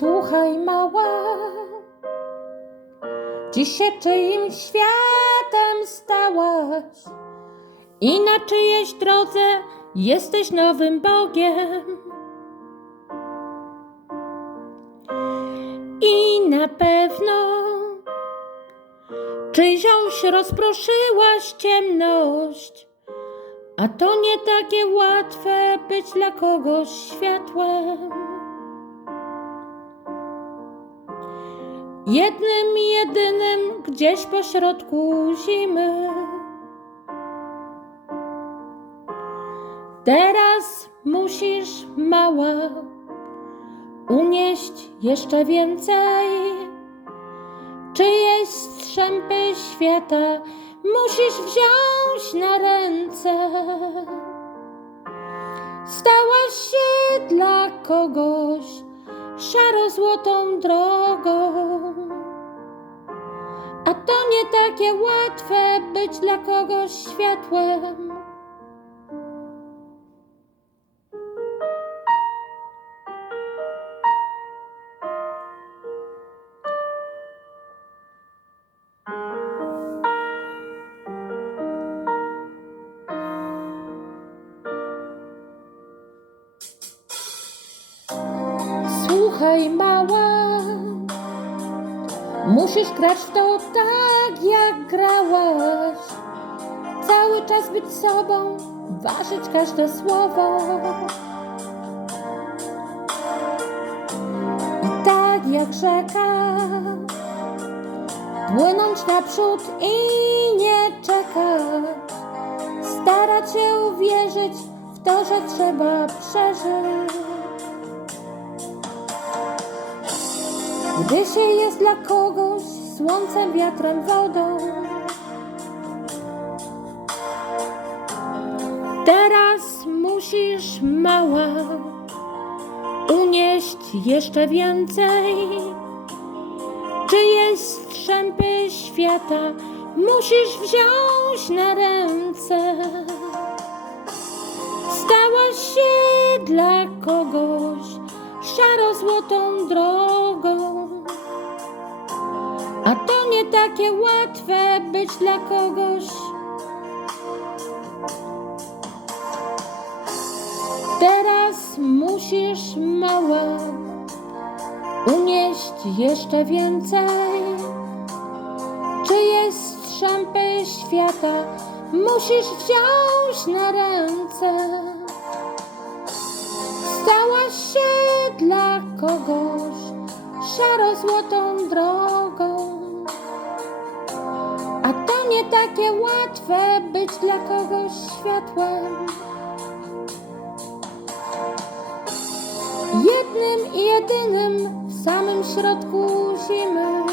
Słuchaj, mała, dziś się czyim światem stałaś i na czyjejś drodze jesteś nowym Bogiem. I na pewno czyjś rozproszyłaś ciemność, a to nie takie łatwe być dla kogoś światłem. Jednym jedynym gdzieś pośrodku zimy. Teraz musisz, mała, unieść jeszcze więcej. Czyjeś strzępy świata musisz wziąć na ręce. Stałaś się dla kogoś szaro-złotą drogą. A to nie takie łatwe być dla kogoś światłem. Słuchaj, mała, musisz grać to tak, jak grałaś. Cały czas być sobą, ważyć każde słowo. I tak jak rzeka, płynąć naprzód i nie czekać. Starać się uwierzyć w to, że trzeba przeżyć. Gdy się jest dla kogoś słońcem, wiatrem, wodą. Teraz musisz, mała, unieść jeszcze więcej. Czyjeś strzępy świata musisz wziąć na ręce. Stałaś się dla kogoś szaro-złotą drogą. A to nie takie łatwe być dla kogoś. Teraz musisz, mała, unieść jeszcze więcej. Czyjeś strzępy świata musisz wziąć na ręce. Stałaś się dla kogoś szaro-złotą drogą. Takie łatwe być dla kogoś światłem. Jednym i jedynym w samym środku zimy.